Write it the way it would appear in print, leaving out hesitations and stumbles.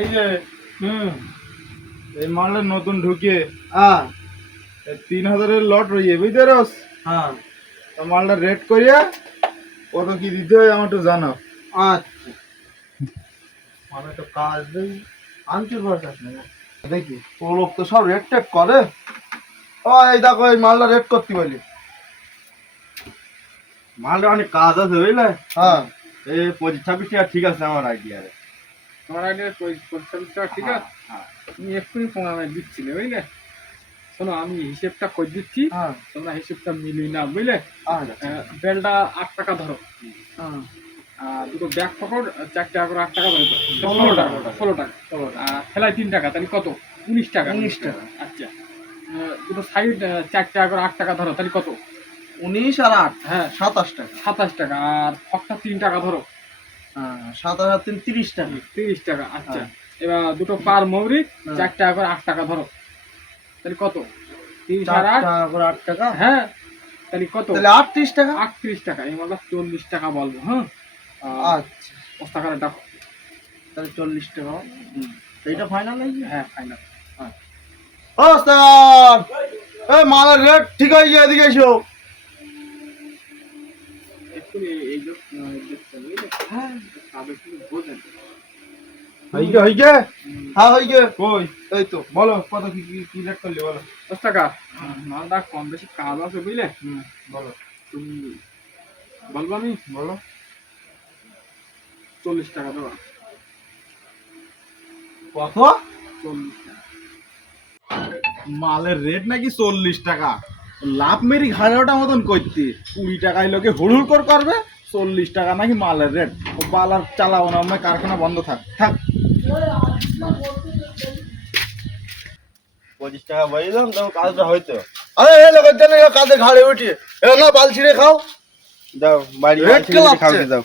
এই যে এই মালটা নতুন ঢুকে হ্যাঁ 3000-এর লট রইয়ে বুঝতে রস। হ্যাঁ তো মালটা রেট করিয়া কত কি দিতে হয় আমার একটু জানাও। আচ্ছা আমি তো কাজ দেই আনতে পারতাস না দেখি ও লোক তো সব রেট টেট করে। ও এই দেখো এই মালটা রেট করতে বলি। মালটা অনেক কাজ আছে বুঝলে। হ্যাঁ এই 25-26 টাকা ঠিক আছে আমার আইডিয়া রে। তোমার আইডিয়া 45 টাকা ঠিক আছে। হ্যাঁ তুমি এক্ষুনি তোমায় দিচ্ছিলে বুঝলে। শোনো আমি হিসেবটা করে দিচ্ছি, হ্যাঁ তোমরা হিসেবটা মিলিয়ে না বুঝলে। আচ্ছা বেলটা 8 টাকা ধরো, হ্যাঁ আর দুটো ব্যাক পকেট 4 টাকা করে 8 টাকা ধরো, 16 টাকা 16 টাকা। আর খেলায় 3 টাকা, তাহলে কত? 19 টাকা। 19 টাকা। আচ্ছা দুটো সাইড 4 টাকা করে 8 টাকা ধরো, তাহলে কত? 19 আর 8 হ্যাঁ 27 টাকা। 27 টাকা। আর ফকটা 3 টাকা ধরো, হ্যাঁ 7 আর 3 30 টাকা। 30 টাকা। আচ্ছা হ্যাঁ। এবার দুটো পার মৌরি হ্যাঁ। 4 টাকা করে 8 টাকা ধরো, তাহলে কত? 30 আর 4 8, টাকা করে 8 টাকা। হ্যাঁ তাহলে কত? তাহলে 38 টাকা। 38 টাকা। এই মালটা 40 টাকা বলবো। হ্যাঁ আচ্ছা 5 টাকার ডাকো। তাহলে 40 টাকা। এইটা ফাইনাল নাকি? হ্যাঁ ফাইনাল। ও স্যার এই মালের রেট ঠিক হয়ে গিয়ে এদিকে এসো। এক্ষুনি এই যে দেখতে বুঝলে। হ্যাঁ তবে কি বোঝেন। হইগে হইগে হ্যাঁ হয়ে গিয়ে কই এই তো বলো কত কি কি রেট করলি বলো। 10 টাকা। মালটা কম বেশি কাজ আছে বুঝলে। বলো তুমি বলবো আমি বলো 40 টাকা দেবো। কত? 40 টাকা। মালের রেট নাকি 40 টাকা। লাভ মেরি ঘাড়াটা মতন করতে 20 টাকায় লোকে হুড়হুড় করে করবে, 40 টাকা নাকি মালের রেট। ও বালার চালাবো না, আমার কারখানা বন্ধ থাক থাক। 25 টাকা বললাম তো কাজটা হয়তো। আরে এই লোকের জন্য কাঁধে ঘাড়ে উঠিয়ে এ না বাল ছিঁড়ে খাও। দাও বাড়ি রেট কে লাগছে? খাওয়াতে দাও।